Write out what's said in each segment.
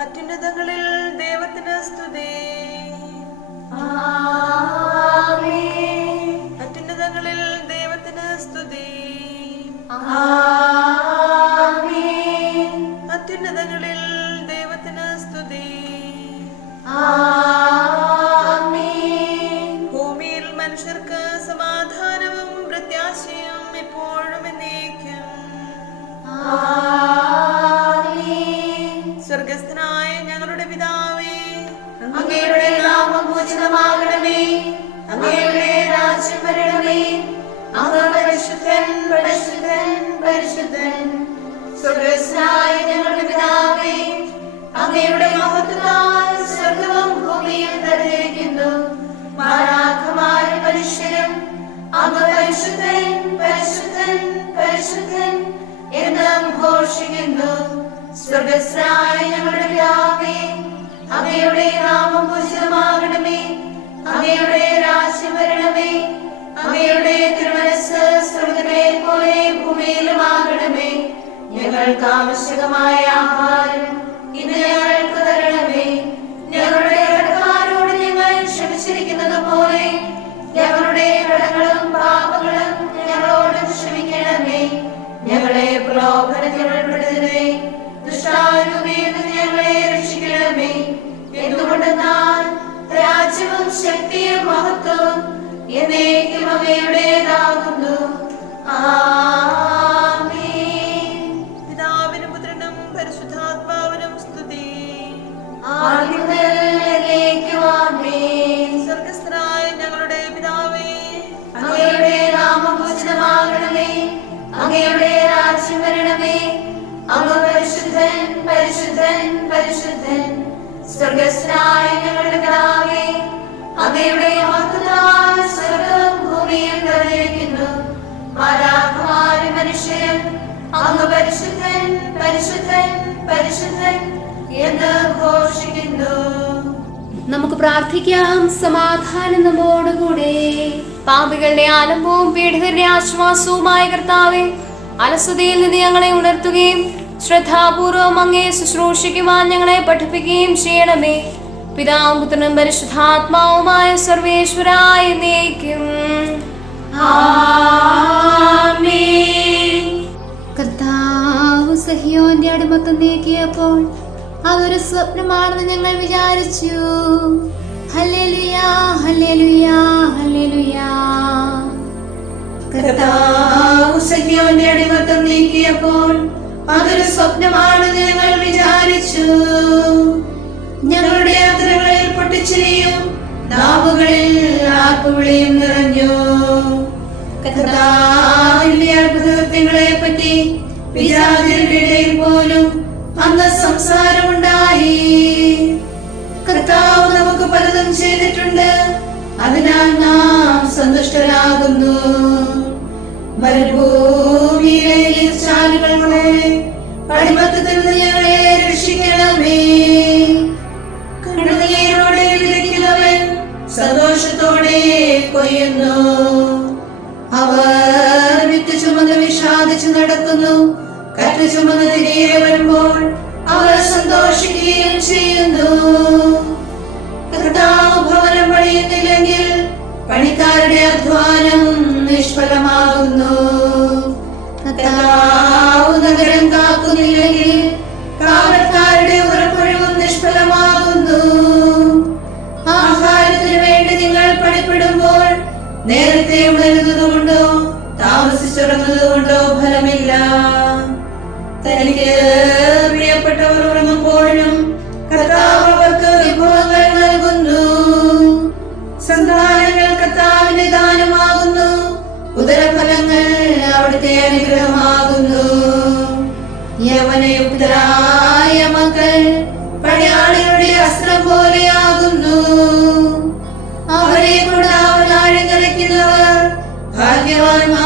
അത്യുന്നതങ്ങളിൽ ദൈവത്തിന് സ്തുതി. അത്യുന്നതങ്ങളിൽ ദൈവത്തിന് സ്തുതി. അത്യുന്നതങ്ങളിൽ പരിശുദ്ധൻ സ്വർഗസ്നായ ഞങ്ങളുടെ പിതാവേ അങ്ങയുടെ മഹത്വത്താൽ സ്വർഗവും ഭൂമിയും നിറഞ്ഞിരിക്കുന്നു മാരാഖമാരും മനുഷ്യരും അങ്ങ് പരിശുദ്ധൻ പരിശുദ്ധൻ പരിശുദ്ധൻ എന്ന് ഘോഷിക്കുന്നു. സ്വർഗസ്നായ ഞങ്ങളുടെ പിതാവേ അങ്ങയുടെ നാമം പൂജിതമാകണമേ അങ്ങയുടെ രാശി വരണമേ അങ്ങയുടെ തിരുമനസ് സ്വർഗത്തിലെ പോലെ ഭൂമിയിലുമാകണമേ ഞങ്ങൾക്ക് ആവശ്യകമായ ആഹാരം ഇന്ന് ഞങ്ങൾക്ക് തരണമേ. ഞങ്ങളുടെ ഇടക്കാരോട് ഞങ്ങൾ ക്ഷമിച്ചിരിക്കുന്നത് പോലെ ഞങ്ങളുടെ കടങ്ങളും പാപങ്ങളും ഞങ്ങളോട് ക്ഷമിക്കണമേ. ഞങ്ങളെ പ്രലോഭനത്തിൽ ഉൾപ്പെടുത്തരുതേ ദുഷ്ടാരൂപിയിൽ ഞങ്ങളെ രക്ഷിക്കണമേ. എന്തുകൊണ്ടെന്നാൽ രാജ്യവും ശക്തിയും മഹത്വവും എന്നേക്കും അങ്ങയുടേതാകുന്നു ആമേൻ. പിതാവിനും പുത്രനും പരിശുദ്ധാത്മാവിനും സ്തുതി. സ്വർഗസ്ഥനായ ഞങ്ങളുടെ പിതാവേ. അങ്ങയുടെ നാമം പൂജിതമാകണമേ അങ്ങയുടെ രാജ്യം വരണമേ. അങ്ങ് പരിശുദ്ധൻ പരിശുദ്ധൻ പരിശുദ്ധൻ. സ്വർഗസ്നായ ഞങ്ങളുടെ പിതാവേ അങ്ങയുടെ മഹത്വത്താൽ ഭൂമിയും നിറഞ്ഞിരിക്കുന്നു. മാലാഖമാരും മനുഷ്യരും അങ്ങ് പരിശുദ്ധൻ പരിശുദ്ധൻ പരിശുദ്ധൻ എന്ന് ഘോഷിക്കുന്നു. നമുക്ക് പ്രാർത്ഥിക്കാം. സമാധാനം നമ്മോടുകൂടെ. പാപികളുടെ ആലംബവും പീഡിതരുടെ ആശ്വാസവുമായ കർത്താവെ അലസതയിൽ നിന്ന് ഞങ്ങളെ ഉണർത്തുകയും ശ്രദ്ധാപൂർവം അങ്ങേ ശുശ്രൂഷിക്കുവാൻ ഞങ്ങളെ പഠിപ്പിക്കുകയും ചെയ്യണമേ. പിതാവും പുത്രനും പരിശുദ്ധാത്മാവുമായ സർവേശ്വരായ നയിക്കും സ്വപ്നമാണെന്ന് ഞങ്ങൾ വിചാരിച്ചു. കർത്താവ് അടിമത്തം നീക്കിയപ്പോൾ അതൊരു സ്വപ്നമാണെന്ന് ഞങ്ങൾ വിചാരിച്ചു. ഞങ്ങളുടെ യാത്രകളിൽ പൊട്ടിച്ചിരിയും നാവുകളിൽ ആർപ്പുവിളിയും നിറഞ്ഞു. കർത്താവിന്റെ അത്ഭുതങ്ങളെ പറ്റി വിചാരികളുടെ ഇടയിൽ പോലും അന്ന് സംസാരമുണ്ടായി പലതും ചെയ്തിട്ടുണ്ട്. അതിനാൽ നാം സന്തുഷ്ടരാകുന്നു. മരുഭൂമിയിലെ ചാലുകൾ പോലെ അടിമത്തത്തിൽ നിന്ന് ഞങ്ങളെ രക്ഷിക്കണമേ. കണ്ണുനീരോടെ വിതയ്ക്കുന്നവൻ സന്തോഷത്തോടെ കൊയ്യുന്നു. അവർ വിറ്റ് ചുമന്ന് വിഷാദിച്ചു നടക്കുന്നു. കറ്റ് ചുമന്ന് തിരികെ വരുമ്പോൾ അവർ സന്തോഷിക്കുകയും ചെയ്യുന്നു. നിഷ്ഫലമാകുന്നു അനുഗ്രഹമാകുന്നു. യവനയുക്തരായ മക്കൾ പടയാളികളുടെ അസ്ത്രം പോലെയാകുന്നു. അവരെ കൊണ്ടാവനാഴി നിറയ്ക്കുന്നവർ ഭാഗ്യവാന്മാരാകുന്നു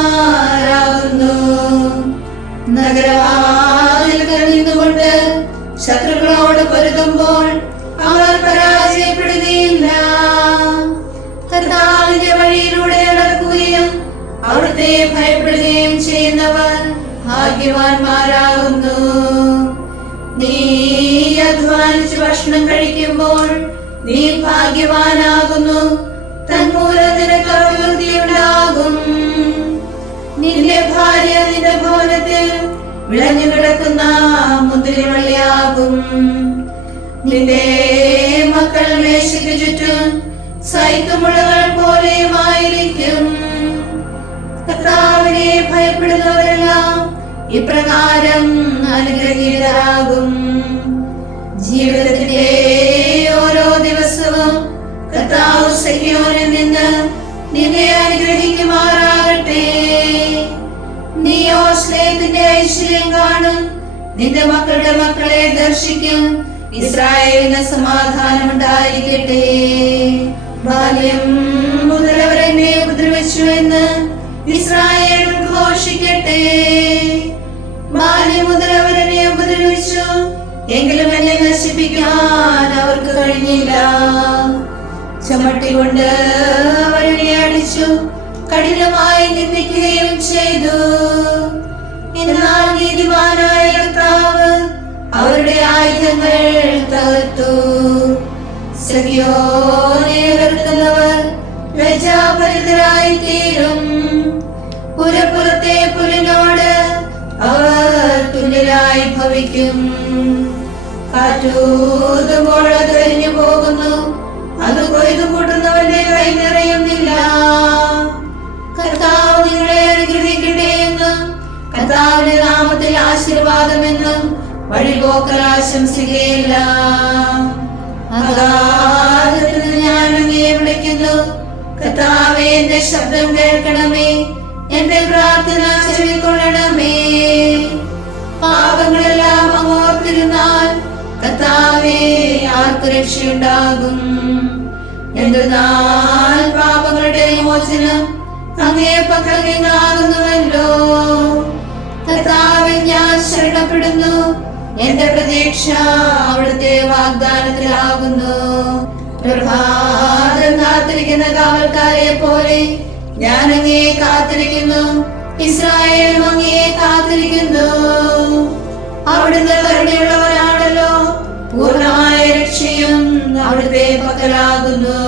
കഴിക്കുമ്പോൾ നീ ഭാഗ്യവാനാകുന്നു. തന്മൂലം നിനക്ക് നിന്റെ ഭാര്യ നിന്റെ ഭവനത്തിൽ വിളഞ്ഞു കിടക്കുന്ന മുന്തിരിവള്ളിയാകും. നിന്റെ മക്കൾ മേശയ്ക്ക് ചുറ്റും സൈത്തുമുളകൾ പോലെയുമായിരിക്കും. കർത്താവിനെ ഭയപ്പെടുന്നവരെല്ലാം ഇപ്രകാരം അനുഗ്രഹീതരാകും. ജീവിതത്തിന്റെ കാണും. നിന്റെ മക്കളുടെ മക്കളെ ദർശിക്കും. ഇസ്രായേലിന് സമാധാനം ഉണ്ടായിരിക്കട്ടെ ബാല്യം അവർ ഉപദ്രവിച്ചു എന്ന് ഇസ്രായേൽ ഘോഷിക്കട്ടെ. ബാല്യം അവർ ഉപദ്രവിച്ചു. എങ്കിലും എന്നെ നശിപ്പിക്കാൻ അവർക്ക് കഴിഞ്ഞില്ല. ചുമട്ടി കൊണ്ട് അടിച്ചു. കഠിനമായി നിന്ദിക്കുകയും ചെയ്തു. എന്നാൽ നീതിമാനായ കർത്താവ് അവരുടെ ആയുധങ്ങൾ തകർത്തു. സഖിയോനെ ലജ്ജാഭരിതരായി തീരും പുരപ്പുറത്തെ പുലിനോട് അവർ തുല്യരായി ഭവിക്കും. കാറ്റൂതുമ്പോൾ അത് കഴിഞ്ഞു പോകുന്നു. അത് കൊയ്തു കൂട്ടുന്നവന്റെ ആശീർവാദമെന്നും വഴിപോക്കലാശംസിക്കുകയില്ല ഞാൻ അങ്ങയെ വിളിക്കുന്നു. കർത്താവേ എന്റെ ശബ്ദം കേൾക്കണമേ. എന്റെ പ്രാർത്ഥന ചെവിക്കൊള്ളണമേ. പാപങ്ങളെല്ലാം അങ്ങോർത്തിരുന്നാൽ കർത്താവേ ആർക്ക് രക്ഷയുണ്ടാകും? എന്തെന്നാൽ പാപങ്ങളുടെ മോചനം അങ്ങേ പക്കൽ നിന്നാകുന്നുവല്ലോ. കർത്താവിൽ ഞാൻ ശരണപ്പെടുന്നു. എന്റെ പ്രതീക്ഷ അവിടുത്തെ വാഗ്ദാനത്തിലാകുന്നു. പ്രഭാതം കാത്തിരിക്കുന്ന കാവൽക്കാരെ പോലെ ഞാൻ അങ്ങേ കാത്തിരിക്കുന്നു. ഇസ്രായേലും അങ്ങേ കാത്തിരിക്കുന്നു. അവിടുന്ന് കരുണയുള്ളവരാണല്ലോ. പൂർണമായ രക്ഷയും അവിടുത്തെ പകലാകുന്നു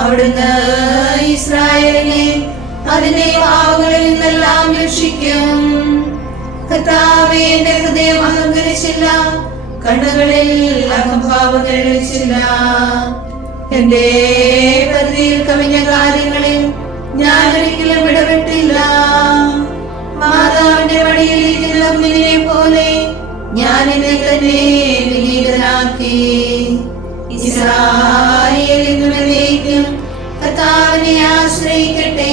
അവിടുന്ന് ഇസ്രായേലിനെ അതിന്റെ പാവങ്ങളിൽ നിന്നെല്ലാം രക്ഷിക്കും. കർത്താവേ എന്റെ ഹൃദയം അഹങ്കരിച്ചില്ല. കണ്ണുകളിൽ അഹംഭാവം തെളിച്ചില്ല എന്റെ പരിധിയിൽ കവിഞ്ഞ കാര്യങ്ങളിൽ ഞാൻ ഒരിക്കലും ഇടപെട്ടില്ല മാതാവിന്റെ വഴിയിൽ ഇരിക്കുന്ന കുഞ്ഞിനെ പോലെ ഞാൻ എന്നെ തന്നെ വിനീതനാക്കി ഇസ്രായേലിൽ നിന്നേക്കും കർത്താവിനെ ആശ്രയിക്കട്ടെ.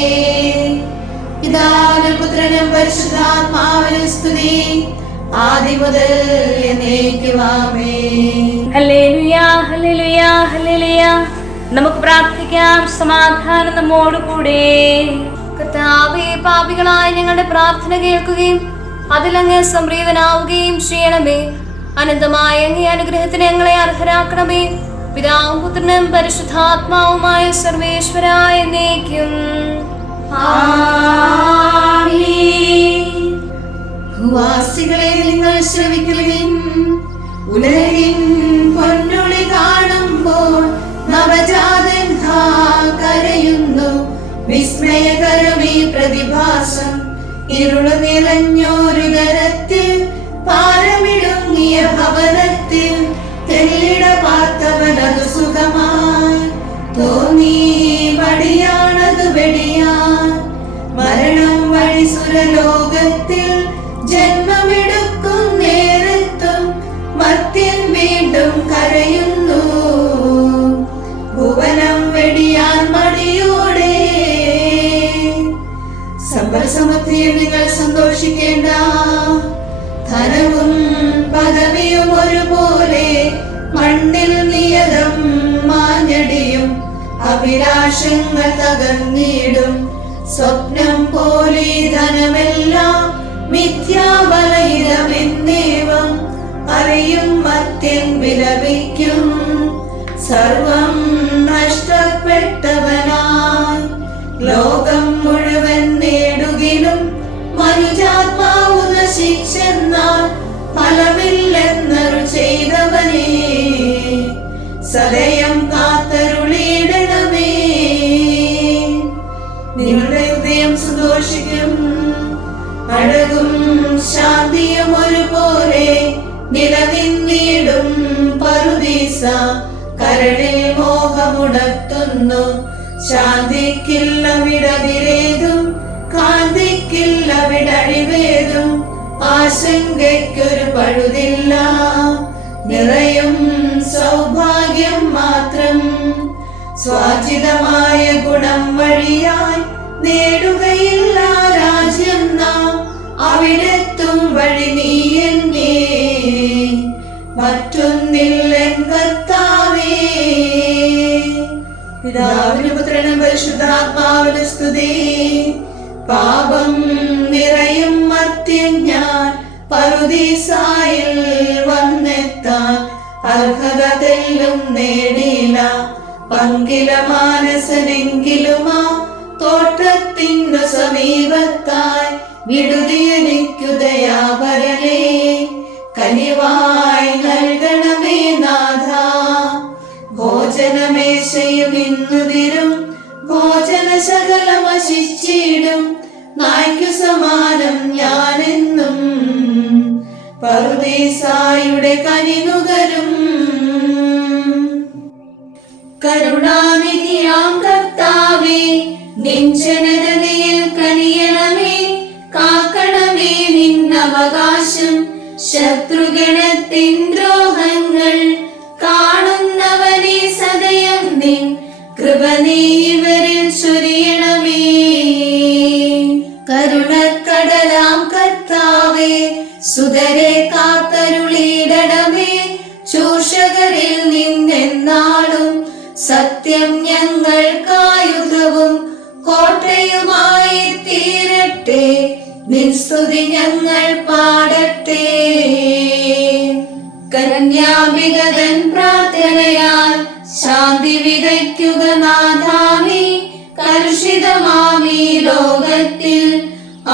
പിതാവിനും പുത്രനും പരിശുദ്ധാത്മാവിനും സ്തുതി. ആദ്യം മുതൽ എന്നേക്കുമാമേ ഹല്ലേലൂയ ഹല്ലേലൂയ ഹല്ലേലൂയ. നമുക്ക് പ്രാർത്ഥിക്കാം. സമാധാനം നമ്മോടുകൂടെ. കർത്താവേ പാപികളായ ഞങ്ങളുടെ പ്രാർത്ഥന കേൾക്കുകയും അതിലങ്ങ് സംപ്രീതനാവുകയും ചെയ്യണമേ. അനന്തമായ അങ്ങേ അനുഗ്രഹത്തിന് ഞങ്ങളെ അർഹരാക്കണമേ. പിതാവും പുത്രനും പരിശുദ്ധാത്മാവുമായ സർവേശ്വരായ എന്നേക്കും ഭൂവാസികളെ നിങ്ങൾ ശ്രമിക്കുകയും ഉലകിൻ പൊന്നുളി കാണുമ്പോൾ നവജാതൻ കരയുന്നു. വിസ്മയകരമീ പ്രതിഭാസം ഇരുളു നിറഞ്ഞോരു അഭിലാഷങ്ങൾ തകർന്നിടും. സ്വപ്നം പോലെ ധനമെല്ലാം മിഥ്യാവലയിലമെന്നേവം അറിയും മത്യൻ വിലപിക്കും. സർവം നഷ്ടപ്പെട്ടവനായി ലോകം മുഴുവൻ നേടുകിലും മനുജാത്മാവ് നശിച്ചെന്നാൽ ഫലമില്ലെന്നൊരു ചെയ്തവനേ. സദയം കാത്തരുളിയിടണമേ പറുദീസ മോഹമുടത്തുന്നു ശാന്തിക്കില്ല വിടതിരേതും കാന്തിക്കില്ല വിടഴിവേതും ആശങ്കയ്ക്കൊരു പഴുതില്ല. നിറയും സൗഭാഗ്യം മാത്രം സ്വാചിതമായ ഗുണം വഴിയായി നേടുകയില്ല രാജ്യം നാം. അവിടെത്തും വഴി നീ എന്നെ. മറ്റൊന്നില്ലെൻ കർത്താവേ പുത്രനും പരിശുദ്ധാത്മാവിന് സ്തുതി. പാപം നിറയും മത്യം ഞാൻ. പറുദീസായിൽ വന്നെത്താൻ അർഹത തെല്ലും നേടിയില്ല പങ്കില മാനസനെങ്കിലുമാ തോട്ടത്തിനു സമീപത്തായി. വിടുതിയെനിക്കു ദയാപരലേ പറുദീസായുടെ കനിനുകരും. കരുണാനിധിയാം കർത്താവേ നിഞ്ചനതയിൽ കനിയണമേ. കാക്കണമേ നിന്നവകാശം ശത്രുഗണത്തിൻ ദ്രോഹങ്ങൾ. കാണുന്നവനെ സദയം നിൻ. കൃപ ഇവരിൽ ചൊരിയണമേ നിൻസ്തുതി ഞങ്ങൾ പാടട്ടെ. കന്യാഭിഗതൻ പ്രാർത്ഥനയാൽ ശാന്തി വിതയ്ക്കുക നാഥാമി. കലുഷിതമാമി ലോകത്തിൽ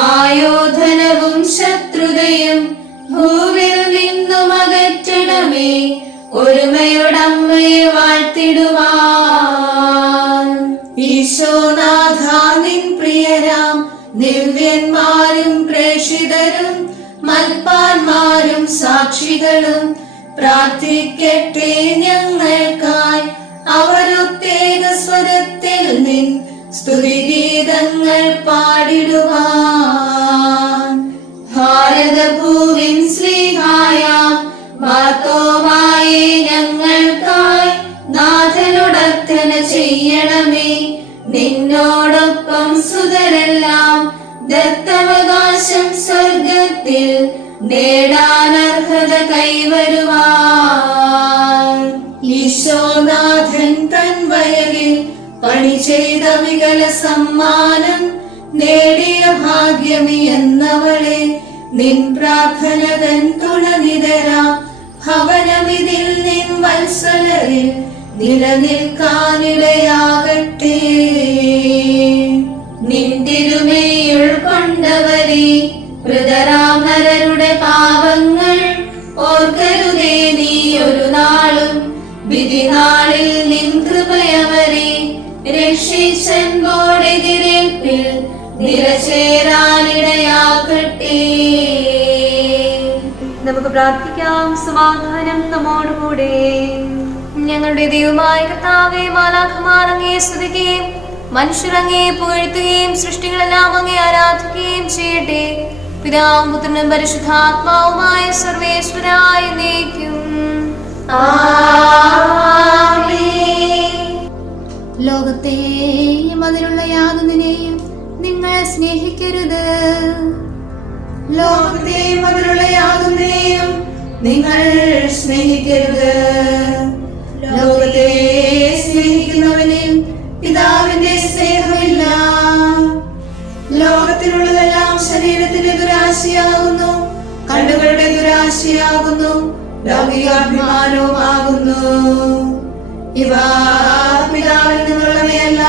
ആയോധനവും ശത്രുതയും ഭൂവിൽ നിന്നും അകറ്റണമേ. ഒരുമയോടമ്മയെ വാഴ്ത്തിടുവാൻ സാക്ഷികളും പ്രാർത്ഥിക്കട്ടെ ഞങ്ങൾക്കായി. അവരൊത്തേക സ്വരത്തിൽ നിൻ സ്തുതിഗീതങ്ങൾ പാടിടുവാൻ. ഭാരതഭൂവിൻ ശ്രീഹായ മാർത്തോമായെ ഞങ്ങൾക്കായി നാഥനുടർത്തന ചെയ്യണമേ. നിന്നോടൊപ്പം സുതരെല്ലാം ദത്തവകാശം സ്വർഗത്തിൽ നേടാനർഹത കൈവരുവാൻ ഈശോനാഥൻ തൻ വയലിൽ പണി ചെയ്ത വികല സമ്മാനം നേടിയ ഭാഗ്യമി എന്നവളെ നിൻ പ്രാർത്ഥന തുണനിതര ഭവനമിതിൽ നിൻ വത്സലരിൽ നിലനിൽക്കാനിടയാകട്ടെ. നിന്തിരുമേയുൾ കൊണ്ടവരെ മൃതരാമരരുടെ രക്ഷിച്ചൻപോടെതിരേൽപ്പിൽ നിരചേരാനിടയാക്കട്ടെ നമുക്ക് പ്രാർത്ഥിക്കാം. സമാധാനം നമ്മോടുകൂടെ. ഞങ്ങളുടെ ദൈവമായ കർത്താവെ മാലാഖമാർ അങ്ങേ സ്തുതിക്കുകയും മനുഷ്യരങ്ങേ പുകഴ്ത്തുകയും സൃഷ്ടികളെല്ലാം അങ്ങേ ആരാധിക്കുകയും ചെയ്യട്ടെ. പിതാവും പുത്രനും പരിശുദ്ധാത്മാവുമായ സർവേശ്വരായ നീക്കും ലോകത്തെയും അതിലുള്ള യാതൊന്നിനെയും നിങ്ങൾ സ്നേഹിക്കരുത്. ലോകത്തെയും അതിലുള്ള യാതൊന്നിനെയും നിങ്ങൾ സ്നേഹിക്കരുത്. ലോകത്തെ സ്നേഹിക്കുന്നവനെയും പിതാവിന്റെ സ്നേഹമില്ല. ലോകത്തിലുള്ളതെല്ലാം ശരീരത്തിന്റെ ദുരാശയാകുന്നു കണ്ണുകളുടെ ദുരാശയാകുന്നു ലൗകികാഭിമാനവുമാകുന്നു. ഇവ പിതാവിൽ നിന്നുള്ളവയല്ല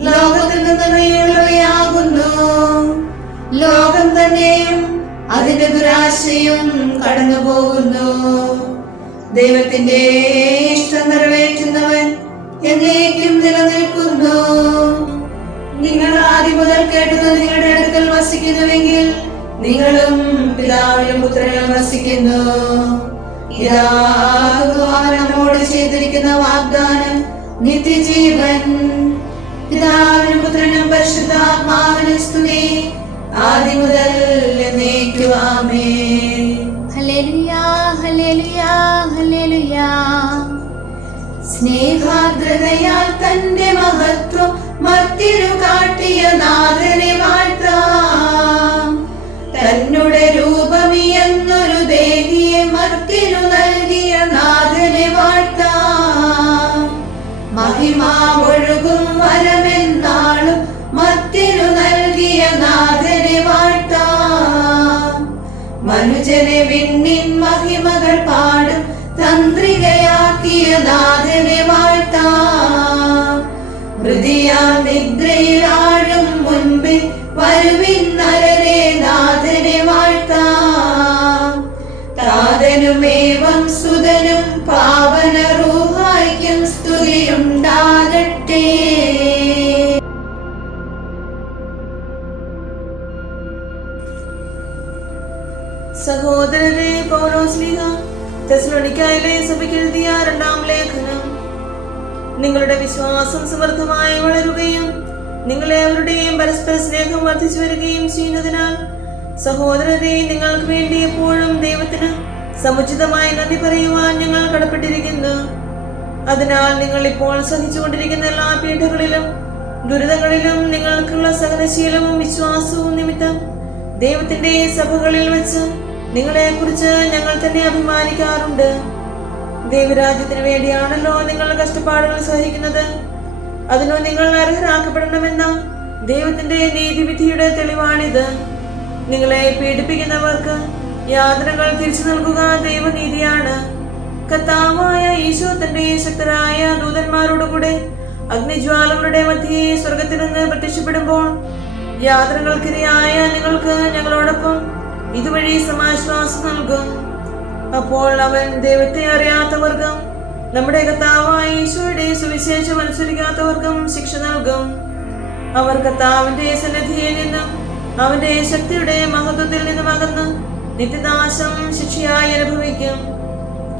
ലോകത്തിൽ നിന്നുള്ളവയാകുന്നു ലോകം തന്നെയും അതിന്റെ ദുരാശയും കടന്നു പോകുന്നു ദൈവത്തിന്റെ ഇഷ്ടം നിറവേറ്റുന്നവൻ എന്നേക്കും നിലനിൽക്കുന്നു. നിങ്ങൾ ആദ്യം മുതൽ കേട്ടത് നിങ്ങളുടെ അടുക്കൽ വസിക്കുന്നുവെങ്കിൽ നിങ്ങളും പിതാവിലും പുത്രനും വസിക്കുന്നു. ഇതാ നമ്മോട് ചെയ്തിരിക്കുന്ന വാഗ്ദാനം നിത്യജീവൻ. പിതാവിനും പുത്രനും പരിശുദ്ധാത്മാവിനും സ്തുതി. ആദ്യം മുതൽ എന്നേക്കുവാമേ ഹല്ലേലൂയാ ഹല്ലേലൂയാ ഹല്ലേലൂയാ. സ്നേഹാർദ്രതയാൽ തന്റെ മഹത്വം മത്തിനു കാട്ടിയ നാഥനെ മഹിമാവൊഴുകും വരമെന്നാളും മത്തിനു നൽകിയ നാഥനെ വാഴ്ത്താം. മനുജനെ വിണ്ണിൻ മഹിമകൾ പാടും തന്ത്രികയാക്കിയ നാഥനെ വാഴ്ത്താം. ഹൃദയാം നിദ്രയിലാഴും സഹോദരരെ പൗലോസ്ലിഹ തെസ്ലോണിക്കായിലെ സഭയ്ക്ക് എഴുതിയ രണ്ടാം ലേഖനം. നിങ്ങളുടെ വിശ്വാസം സമൃദ്ധമായി വളരുകയും നിങ്ങളെ അവരുടെയും പരസ്പര സ്നേഹം വർദ്ധിച്ചു വരികയും ചെയ്യുന്നതിനാൽ സഹോദരരെ നിങ്ങൾക്ക് വേണ്ടി എപ്പോഴും ദൈവത്തിന് സമുചിതമായി നന്ദി പറയുവാൻ ഞങ്ങൾ കടപ്പെട്ടിരിക്കുന്നു. അതിനാൽ നിങ്ങൾ ഇപ്പോൾ സഹിച്ചുകൊണ്ടിരിക്കുന്ന എല്ലാ പീഠകളിലും ദുരിതങ്ങളിലും നിങ്ങൾക്കുള്ള സഹനശീലവും വിശ്വാസവും നിമിത്തം ദൈവത്തിന്റെ സഭകളിൽ വെച്ച് നിങ്ങളെ കുറിച്ച് ഞങ്ങൾ തന്നെ അഭിമാനിക്കാറുണ്ട്. ദൈവരാജ്യത്തിന് വേണ്ടിയാണല്ലോ നിങ്ങൾ കഷ്ടപ്പാടുകൾ സഹിക്കുന്നത്. അതിനു നിങ്ങൾ അർഹരാക്കപ്പെടണമെന്ന ദൈവത്തിന്റെ നീതിവിധിയുടെ തെളിവാണിത്. നിങ്ങളെ പീഡിപ്പിക്കുന്നവർക്ക് യാതനകൾ തിരിച്ചു നൽകുക ദൈവനീതിയാണ്. കർത്താവായ ഈശോ തന്റെ ശക്തരായ ദൂതന്മാരോടുകൂടെ അഗ്നിജ്വാലകളുടെ മധ്യേ സ്വർഗത്തിൽ നിന്ന് പ്രത്യക്ഷപ്പെടുമ്പോൾ യാതനകൾക്കിരയായ നിങ്ങൾക്ക് ഞങ്ങളോടൊപ്പം ഇതുവഴി സമാശ്വാസം നൽകും. അപ്പോൾ അവൻ ദൈവത്തെ അറിയാത്തവർക്കും നമ്മുടെ കർത്താവായ ഈശോയുടെ സുവിശേഷം അനുസരിക്കാത്തവർക്കും ശിക്ഷ നൽകും. അവർ കർത്താവിന്റെ സന്നിധിയിൽ നിന്നും അവന്റെ ശക്തിയുടെ മഹത്വത്തിൽ നിന്നും അകന്ന് നിത്യനാശം ശിക്ഷയായി അനുഭവിക്കും.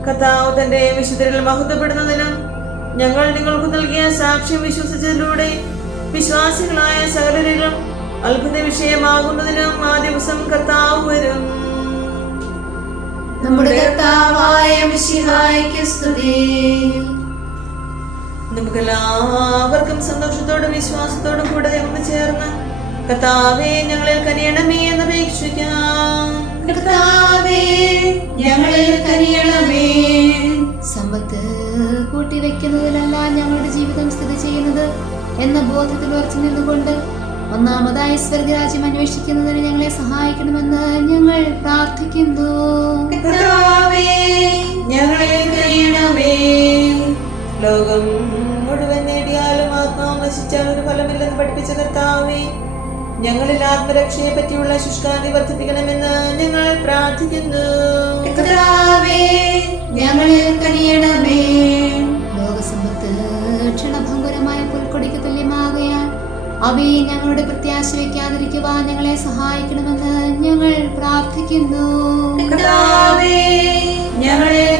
കർത്താവ് തന്റെ വിശുദ്ധരിൽ മഹത്വപ്പെടുന്നതിനും ഞങ്ങൾ നിങ്ങൾക്ക് നൽകിയ സാക്ഷ്യം വിശ്വസിച്ചതിലൂടെ വിശ്വാസികളായ സകലരിലും അത്ഭുത വിഷയമാകുന്നതിനും ആ ദിവസം കർത്താവ് വരും. നമ്മുടെ കർത്താവായ മിശിഹായ്ക്ക് സ്തുതി. നമുക്കെല്ലാവർക്കും സന്തോഷത്തോടും വിശ്വാസത്തോടും കൂടെ ഒന്ന് ചേർന്ന് കർത്താവെ ഞങ്ങളിൽ കനിയണമേ എന്ന് അപേക്ഷിക്കാം. കർത്താവേ ഞങ്ങളിൽ കനിയണമേ. സമ്പത്ത് കൂട്ടിവെക്കുന്നതിലല്ല ഞങ്ങളുടെ ജീവിതം സ്ഥിതി ചെയ്യുന്നത് എന്ന ബോധത്തിൽ ഉറച്ചു നിന്നുകൊണ്ട് ഒന്നാമതായി സ്വർഗരാജ്യം അന്വേഷിക്കുന്നതിന് ഞങ്ങളെ സഹായിക്കണമെന്ന് ഞങ്ങൾ പ്രാർത്ഥിക്കുന്നു. ലോകം മുഴുവൻ നേടിയാലും ആത്മാവ് നശിച്ചാൽ ഒരു ഫലമില്ലെന്ന് പഠിപ്പിച്ച കർത്താവേ ഞങ്ങളിൽ ആത്മരക്ഷയെ പറ്റിയുള്ള ശുഷ്കാന്തി വർദ്ധിപ്പിക്കണമെന്ന് ഞങ്ങൾ പ്രാർത്ഥിക്കുന്നു. ഞങ്ങളിൽ കനിയണമേ ലോകസമ്പത്ത് തുല്യമാകയാൽ അവയെ ഞങ്ങളുടെ പ്രത്യാശ വയ്ക്കാതിരിക്കുവാൻ ഞങ്ങളെ സഹായിക്കണമെന്ന് ഞങ്ങൾ പ്രാർത്ഥിക്കുന്നു.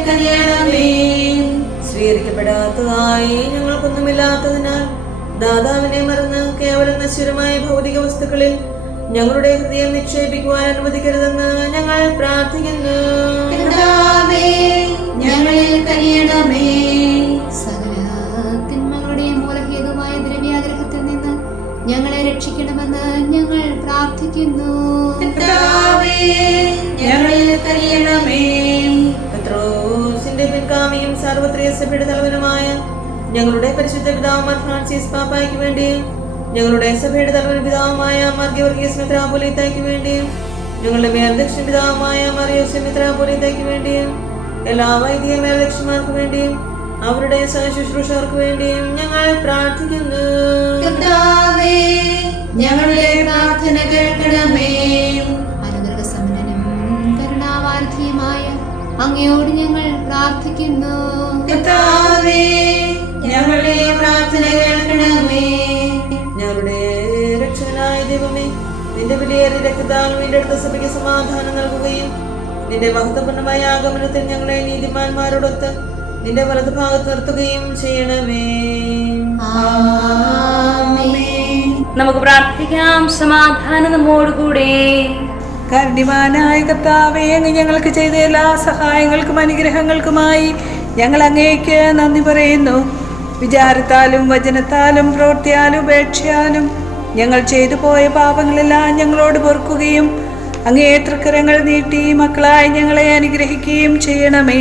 കനിയണമേ. സ്വീകരിക്കപ്പെടാത്തതായി ഞങ്ങൾക്കൊന്നുമില്ലാത്തതിനാൽ ദാതാവിനെ മറന്ന് കേവലം നശ്വരമായ ഭൗതിക വസ്തുക്കളിൽ ഞങ്ങളുടെ ഹൃദയം നിക്ഷേപിക്കുവാൻ അനുവദിക്കരുതെന്ന് ഞങ്ങൾ പ്രാർത്ഥിക്കുന്നു. ഞങ്ങളിൽ കനിയണമേ. ഞങ്ങളെ രക്ഷിക്കണമെന്ന് ഞങ്ങൾ പ്രാർത്ഥിക്കുന്നു. പിൻഗാമിയും സാർവത്രിക സഭയുടെ തലവനുമായ ഞങ്ങളുടെ പരിശുദ്ധ പിതാവ് ഫ്രാൻസിസ് പാപ്പായ്ക്ക് വേണ്ടി ഞങ്ങളുടെ സഭയുടെ തലവൻ പിതാവുമായ മാർഗവർഗീസ് മിത്രാപൊലീത്തയ്ക്ക് വേണ്ടിയും ഞങ്ങളുടെ മേൽദക്ഷൻ പിതാവുമായ മറിയോസ് മിത്രാപൊലീത്തയ്ക്ക് വേണ്ടിയും എല്ലാ വൈദിക മേൽദക്ഷന്മാർക്ക് വേണ്ടിയും അവരുടെ സഹശുശ്രൂഷകർക്ക് വേണ്ടിയും ഞങ്ങൾ പ്രാർത്ഥിക്കുന്നു. കർത്താവേ ഞങ്ങളുടെ പ്രാർത്ഥന കേൾക്കണമേ. അനുഗ്രഹ സമ്പന്നനും കരുണാവാർദ്ധിയുമായ അങ്ങയോട് ഞങ്ങൾ പ്രാർത്ഥിക്കുന്നു. കർത്താവേ ഞങ്ങളുടെ പ്രാർത്ഥന കേൾക്കണമേ. ഞങ്ങളുടെ രക്ഷകനായ ദൈവമേ നിന്റെ വിലയേറിയ രക്തത്താൽ അടുത്ത സഭയ്ക്ക് സമാധാനം നൽകുകയും നിന്റെ മഹത്വപൂർണമായ ആഗമനത്തിൽ ഞങ്ങളെ നീതിമാന്മാരോടൊത്ത് നിന്റെ വലതു ഭാഗത്ത് നിർത്തുകയും ചെയ്യണമേ. നമുക്ക് പ്രാർത്ഥിക്കാം. സമാധാനം നമ്മോടുകൂടെ. കരുണിമാനായ കർത്താവേ അങ്ങ് ഞങ്ങൾക്ക് ചെയ്ത എല്ലാ സഹായങ്ങൾക്കും അനുഗ്രഹങ്ങൾക്കുമായി ഞങ്ങൾ അങ്ങേക്ക് നന്ദി പറയുന്നു. വിചാരത്താലും വചനത്താലും പ്രവൃത്തിയാലും ഉപേക്ഷയാലും ഞങ്ങൾ ചെയ്തു പോയ പാപങ്ങളെല്ലാം ഞങ്ങളോട് പൊറുക്കുകയും അങ്ങേ തൃക്കരങ്ങൾ നീട്ടി മക്കളായി ഞങ്ങളെ അനുഗ്രഹിക്കുകയും ചെയ്യണമേ.